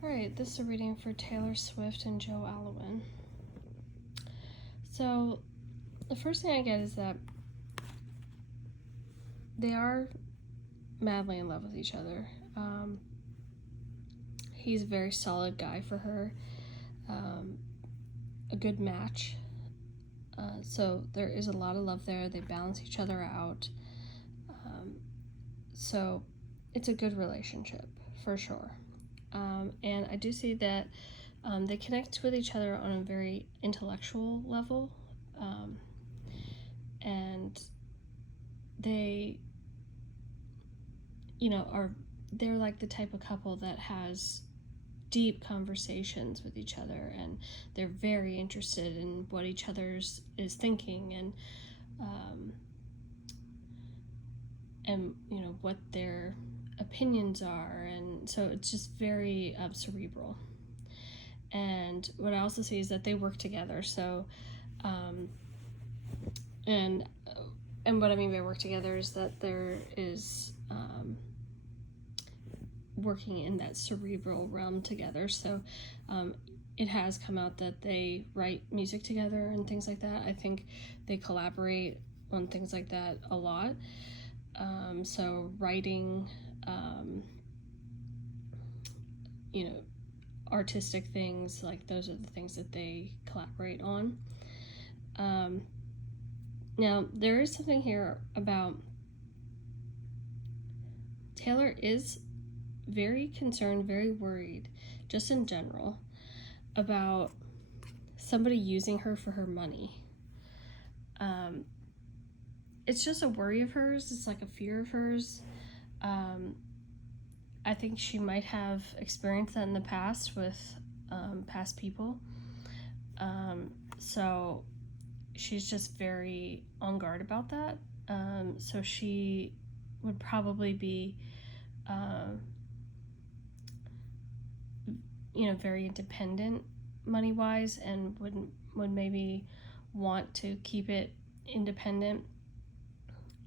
Alright, this is a reading for Taylor Swift and Joe Alwyn. So, the first thing I get is that they are madly in love with each other. He's a very solid guy for her, a good match. So, there is a lot of love there. They balance each other out. So, it's a good relationship for sure. And I do see that they connect with each other on a very intellectual level, and they, they're like the type of couple that has deep conversations with each other, and they're very interested in what each other's is thinking, and what their opinions are, and so it's just very cerebral. And what I also see is that they work together. So, and what I mean by work together is that there is working in that cerebral realm together. So, it has come out that they write music together and things like that. I think they collaborate on things like that a lot. So writing, artistic things, like those are the things that they collaborate on. Now, there is something here about Taylor is very concerned, very worried, just in general, about somebody using her for her money. It's just a worry of hers. It's like a fear of hers. I think she might have experienced that in the past with past people. So she's just very on guard about that. So she would probably be, very independent money-wise, and would maybe want to keep it independent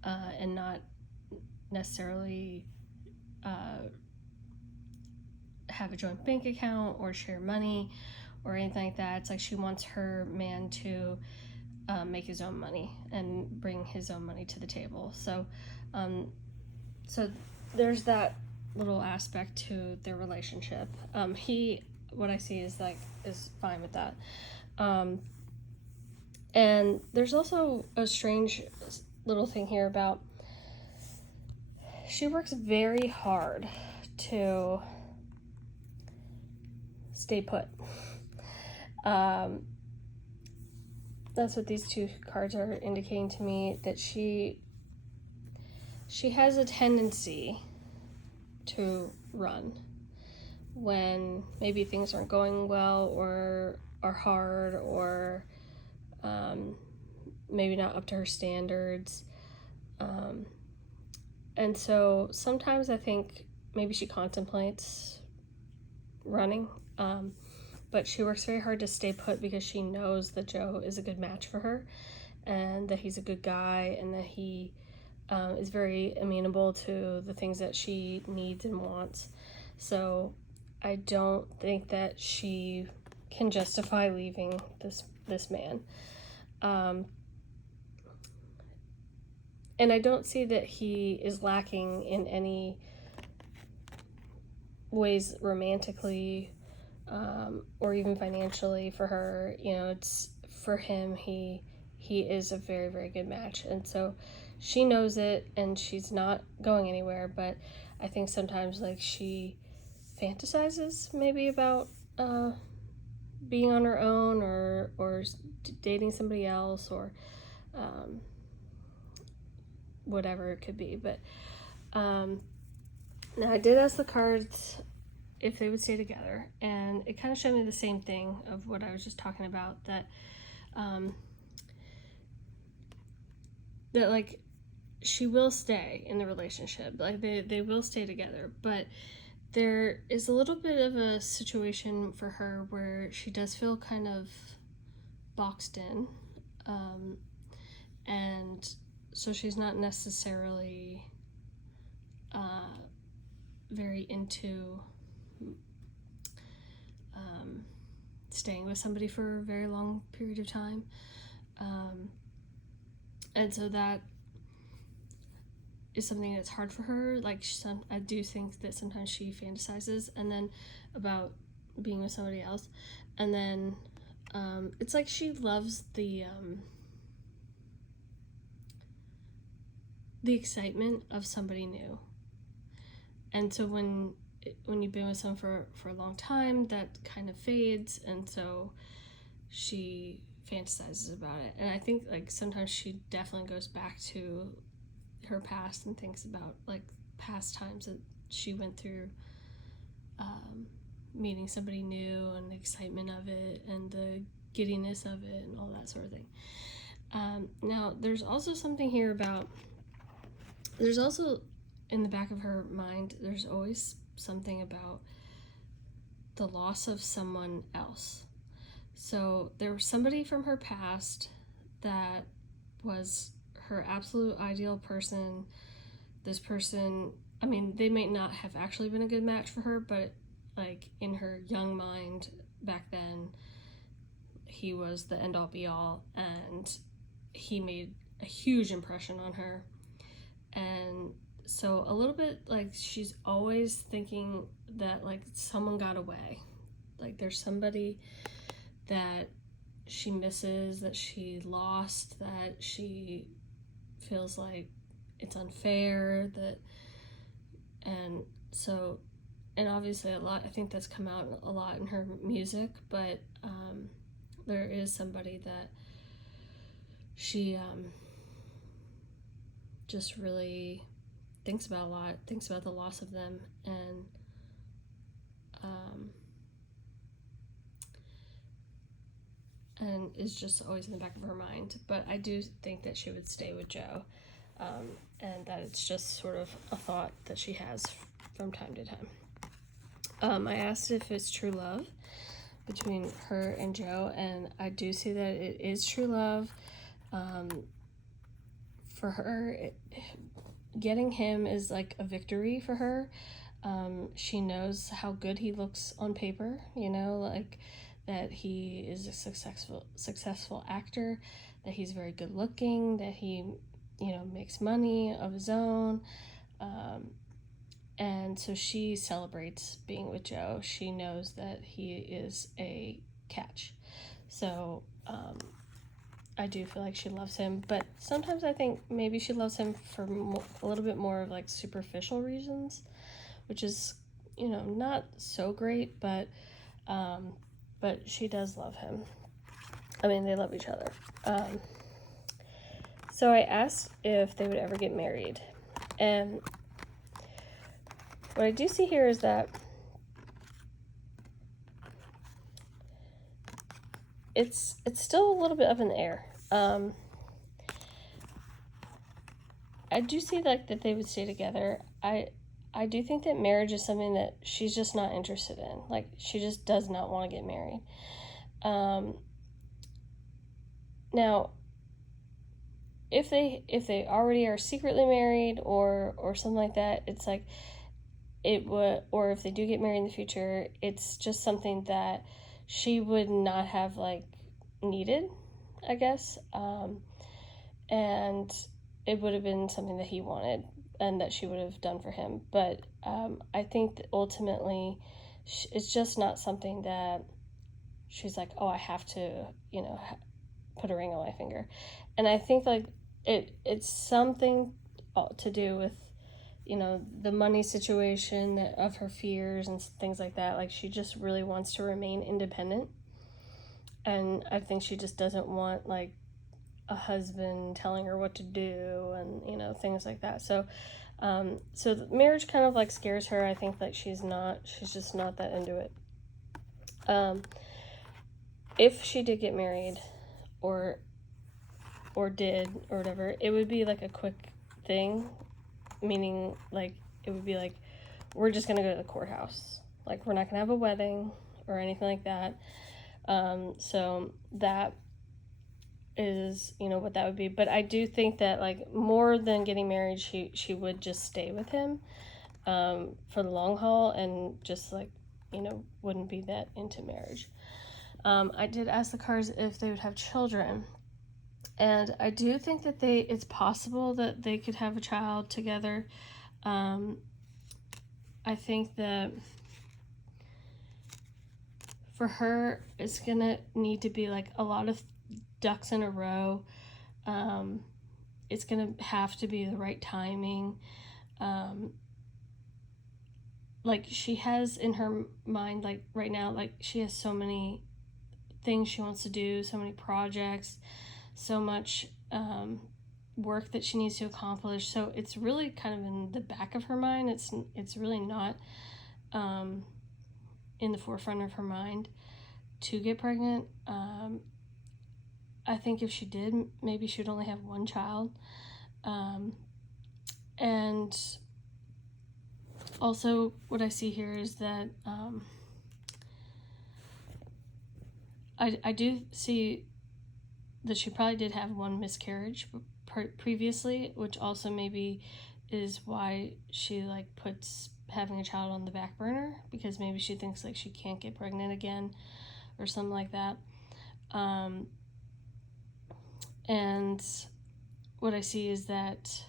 and not necessarily have a joint bank account or share money or anything like that. It's like she wants her man to make his own money and bring his own money to the table. So, so there's that little aspect to their relationship. What I see is fine with that. And there's also a strange little thing here about she works very hard to stay put. That's what these two cards are indicating to me, that she has a tendency to run when maybe things aren't going well or are hard, or maybe not up to her standards. And so sometimes I think maybe she contemplates running, but she works very hard to stay put because she knows that Joe is a good match for her, and that he's a good guy, and that he is very amenable to the things that she needs and wants. So I don't think that she can justify leaving this man. And I don't see that he is lacking in any ways romantically, or even financially for her. It's for him, he is a very, very good match. And so she knows it, and she's not going anywhere, but I think sometimes she fantasizes maybe about being on her own, or dating somebody else, or whatever it could be. But now I did ask the cards if they would stay together, and it kind of showed me the same thing of what I was just talking about, that she will stay in the relationship, they will stay together, but there is a little bit of a situation for her where she does feel kind of boxed in, and so she's not necessarily very into staying with somebody for a very long period of time. And so that is something that's hard for her. Like, I do think that sometimes she fantasizes and then about being with somebody else, and then it's like she loves the excitement of somebody new. And so when you've been with someone for a long time, that kind of fades, and so she fantasizes about it. And I think like sometimes she definitely goes back to her past and thinks about like past times that she went through, meeting somebody new and the excitement of it and the giddiness of it and all that sort of thing. Now there's also something here about, there's also in the back of her mind, there's always something about the loss of someone else. So there was somebody from her past that was her absolute ideal person. This person, I mean, they might not have actually been a good match for her, but like in her young mind back then, he was the end all be all, and he made a huge impression on her. And so a little bit like she's always thinking that like someone got away, like there's somebody that she misses, that she lost, that she feels like it's unfair, that, and so, and obviously a lot, I think that's come out a lot in her music, but there is somebody that she just really thinks about a lot, thinks about the loss of them, and is just always in the back of her mind. But I do think that she would stay with Joe, and that it's just sort of a thought that she has from time to time. I asked if it's true love between her and Joe, and I do see that it is true love. For her, getting him is like a victory for her. She knows how good he looks on paper, like that he is a successful actor, that he's very good looking, that he, makes money of his own. And so she celebrates being with Joe. She knows that he is a catch. So I do feel like she loves him, but sometimes I think maybe she loves him for a little bit more of like superficial reasons, which is, not so great, but she does love him. I mean, they love each other. So I asked if they would ever get married, and what I do see here is that it's still a little bit up in the air. I do see like that they would stay together. I do think that marriage is something that she's just not interested in. Like, she just does not want to get married. Now, if they already are secretly married or something like that, it's like it would, or if they do get married in the future, it's just something that she would not have like needed, I guess. And it would have been something that he wanted and that she would have done for him. But I think that ultimately it's just not something that she's like, oh, I have to, put a ring on my finger. And I think like it's something to do with, the money situation of her fears and things like that. Like, she just really wants to remain independent. And I think she just doesn't want like a husband telling her what to do and, things like that. So so the marriage kind of like scares her. I think like she's just not that into it. If she did get married or did or whatever, it would be like a quick thing, meaning like it would be like, we're just gonna go to the courthouse, like we're not gonna have a wedding or anything like that. So that is, what that would be. But I do think that like more than getting married, she would just stay with him for the long haul and just like, wouldn't be that into marriage. I did ask the cards if they would have children. And I do think that it's possible that they could have a child together. I think that for her, it's gonna need to be like a lot of ducks in a row. It's gonna have to be the right timing. Like she has in her mind, like right now, like she has so many things she wants to do, so many projects, so much work that she needs to accomplish. So it's really kind of in the back of her mind. It's really not in the forefront of her mind to get pregnant. I think if she did, maybe she'd only have one child. And also what I see here is that I do see that she probably did have one miscarriage previously, which also maybe is why she like puts having a child on the back burner, because maybe she thinks like she can't get pregnant again or something like that. And what I see is that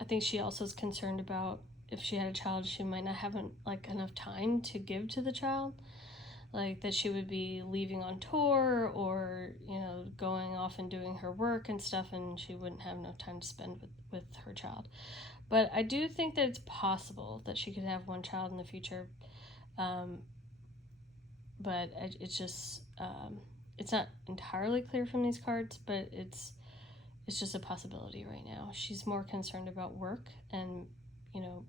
I think she also is concerned about if she had a child, she might not have like enough time to give to the child. Like that she would be leaving on tour or, you know, going off and doing her work and stuff, and she wouldn't have enough time to spend with her child. But I do think that it's possible that she could have one child in the future. But it's just, it's not entirely clear from these cards, but it's just a possibility right now. She's more concerned about work and, you know,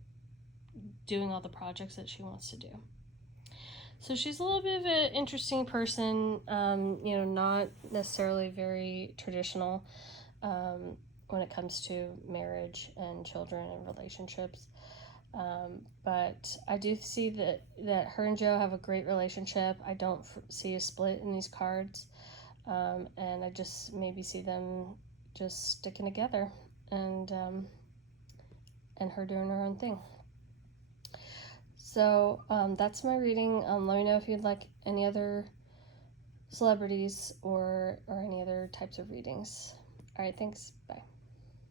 doing all the projects that she wants to do. So she's a little bit of an interesting person, you know, not necessarily very traditional when it comes to marriage and children and relationships. But I do see that her and Joe have a great relationship. I don't see a split in these cards. And I just maybe see them just sticking together and her doing her own thing. So that's my reading. Let me know if you'd like any other celebrities or any other types of readings. All right, thanks. Bye.